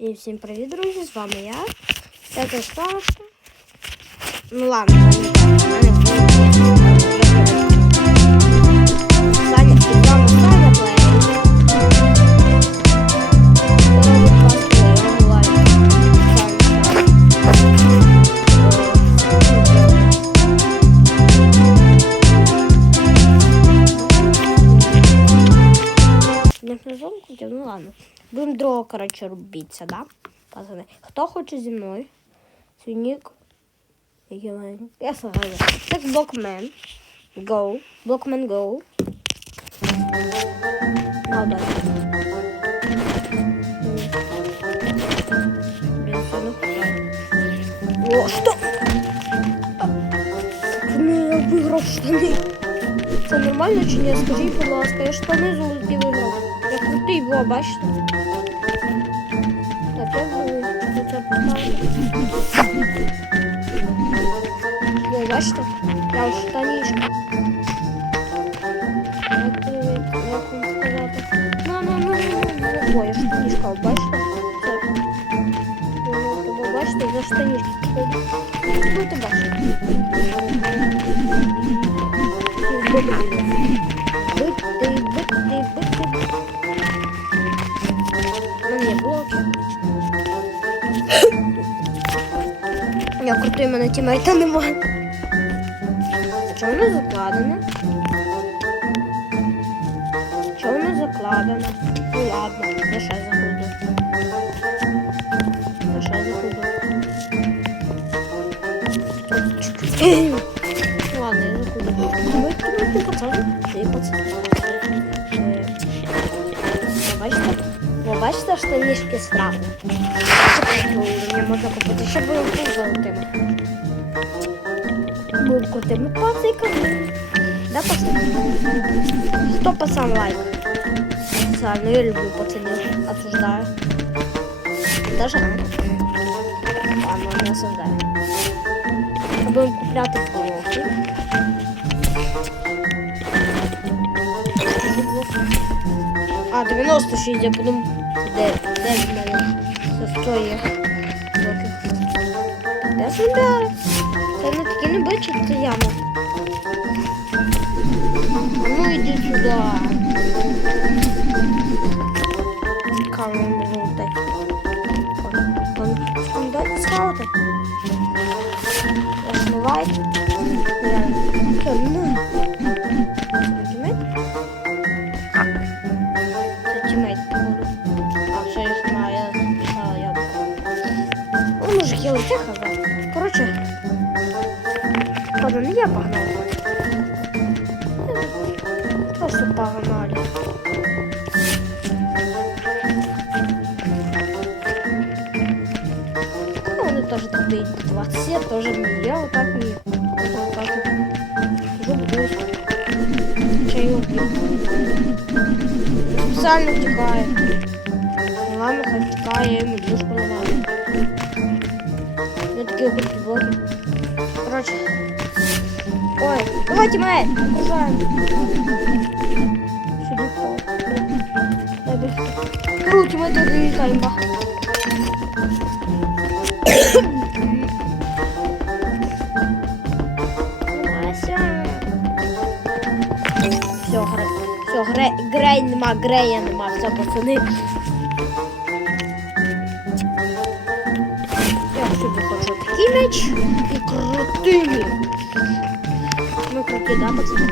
І всім привіт, друзі! З вами я. Это Саша. Ну ладно, Будемо другого, коротше, робитися, да? Пацани. Хто хоче зі мною? Свій нік. Який в мене? Я сагаю. Так, блокмен. Go. Блокмен go. Хватає. О, що? Штани, я виграв штани. Це нормально чи ні? Скажіть, будь я штани золоті виграв. Я крутий був, бачите? Бачите? Я штанішках. Як привіт, як вам сказати? Ну, ну, ну, ну, ну, ой, я в штанішках, бачите? Це. Ну, ну, ви бачите, за штанішки. Будете бачити. Бити, бити, бити, бити. Ну. Я крутий. Чого не закладене? Закладене? Ну ладно, я ще заходу. Я ще заходу. Ну ладно, я заходу. Ми ти пацан. Ти пацан. Бачите? Ви бачите штанішки страху? Мені можна купити, щоб було золотими. Будем крутими пациками. Да, пацаны? Кто пацан лайк? Специально я люблю пацанов. Осуждаю. Даже а? Ладно, не осуждаю. Будем купляти блоки. А, 96, я подумав, де, де в мене це стоїть блоки. Де себе? Це не такі не бачить, це яма. А Ну іди сюди. Ладно, не я погнал. Просто погнали. Ну, вони теж так дають до 20, я теж не я вот так не. Вот так вот. Сижу, будусь. Чаю пью. Специально втекаю. Ну ладно, хай втекає, я ему душ поламаю. Я такие круті блоки. Короче. Ой, давайте мы окружаем. Сюда впал. Дай быстро. Крутим это залетаем, бах. Все, гре... Все, гре... грей нема, грея нема, все, пацани. Я собі хочу такий меч і крутий. Мы крутые, да, пацаны?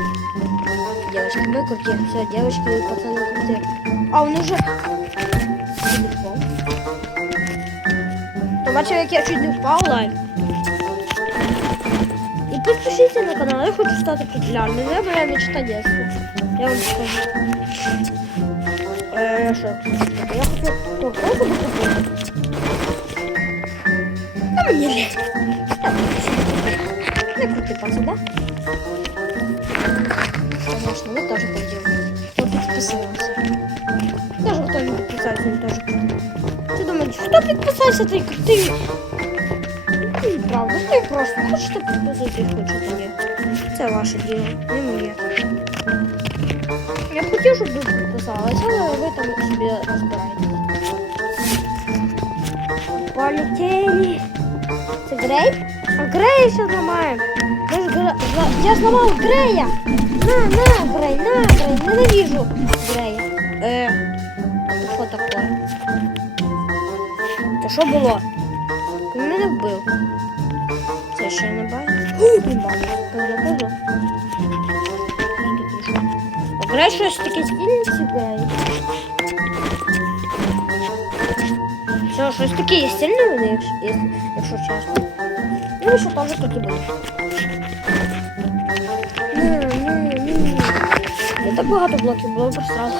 Девочки, мы крутые. Все, девочки и пацаны крутые. А он уже... Чуть не впав. То бачив, як я чуть не впав, лайк. І підпишіться на канал, я хочу стати популярним. Я моя мечта детства. Я вам скажу. Е, що? Я хочу то просто купити. Та мені лень. Я буду собі купити. Не крути пацан, да? Конечно, мы тоже пойдем. Кто подписался? Даже кто не подписался, он тоже крутый. Ты думаешь, что подписался, ты крутый? Ну, Правда, ты просто хочете підписатись, хочете ні. Це ваше діло, не моє. Я б хотів, щоб ви підписались, але ви там собі розбираєтесь. Полетели. Це Грей? А Грея ще зламаємо. Ми ж Гре- зла- Я зламав Грея. На, на, Грей, на, Грей. Ненавижу Грея. Е, що таке? Це що було? Він мене вбив. Це ще не бачу. Не бачу. Поза. Грей щось таке стільниці грає. Що, щось таке є вони, якщо, якщо, чесно. Ну, що такі були. Не, так багато блоків було просрало.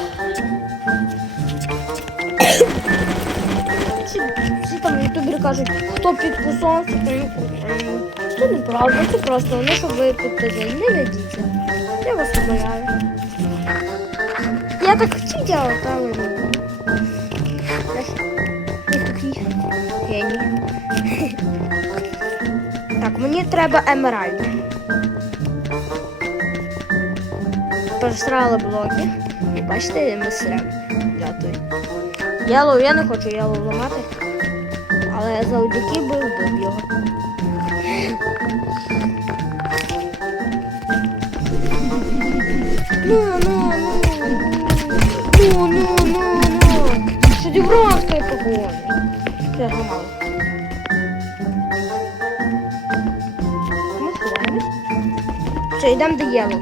Всі, там ютубери кажуть, хто підписався, то не купив. Це неправда, це просто вони, щоб ви підписали. Не ведіться. Я вас умоляю. Я так хотів делать, але не. Я такий геній. Так, мені треба емеральд. Просрали блоки. Бачите, ми срем. Ялоу, я не хочу ялоу ламати. Але завдяки би вбив його. Ну, ну, ну. Ну, ну, ну, ну. Шедевральская погоня. Я зламала. Ми ховаємось. Все, йдемо до Єлу.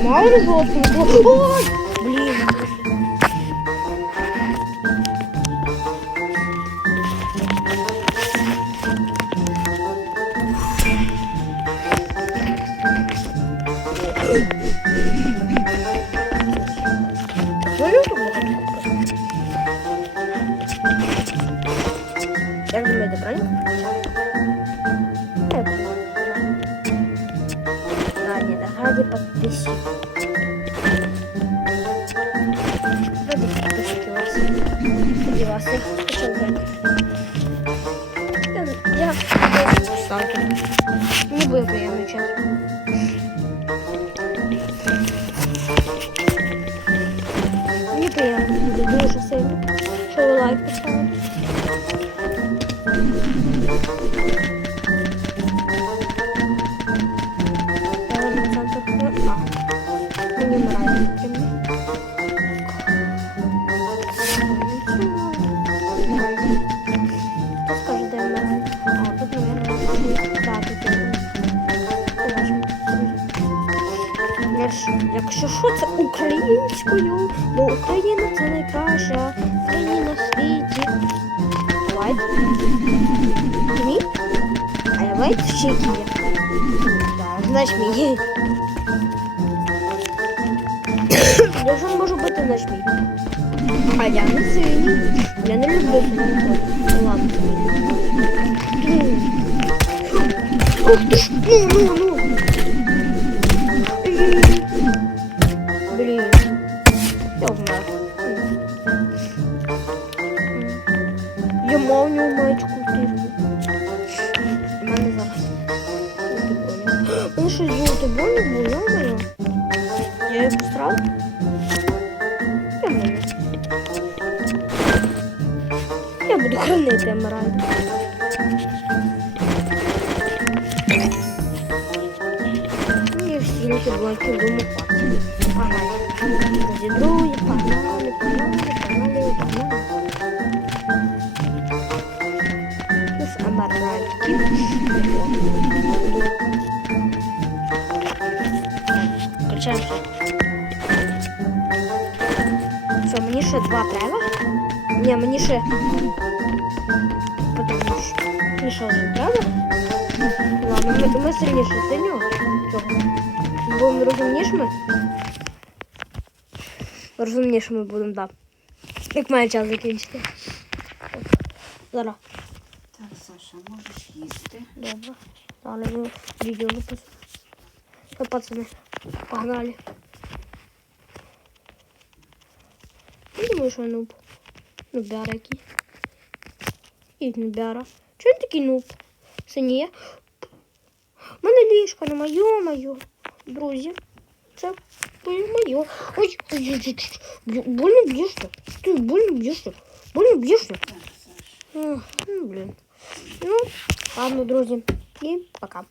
Мало не було було. Ой! Блін. Ради подписчиков. Вас. Вас я хочу. Я, я. Не буду приемлю сейчас. Не приємно буде дуже сильно. Що ви лайк поставили? Якщо що, це українською, бо Україна це найкраща країна в світі. Мій? А я ще який є. Так, знаєш мій. Я ж можу бути наш мій. А я не синій. Я не люблю. Ну ладно. Ух ти ж, ну, ну, ну. Я мав не маєчку. У мене. Мене золото больно було, йо-моє. Я їх пострав? Я буду хранити емеральд. Мені стільки блоків думаю хватить. Ага. Тоді друзі, погнали, погнали, погнали, Качаємося. Що, мені ще два треба? Ні, мені ще... Ще. Мені ще один треба? Ладно, ми, ми сильніше. Чого? Бо ми розумнішими. Розумнішими будемо, так. Як має час закінчити. Зараз. Так, Саша, можеш їсти. Добре. Далі ми відео випустимо. Все, пацани, погнали. Я думаю, що нуб. Нубяра який. І нубяра. Чого він такий нуб? Синіє. У мене ліжка нема, йо-моє. Друзі. Це моє. Ой, ой, ой, ой, больно б'єшся. Ти больно б'єшся. Блін, б'єш? Так, Саша. Ох, ну, блін. Ну, ладно, друзі. І пока.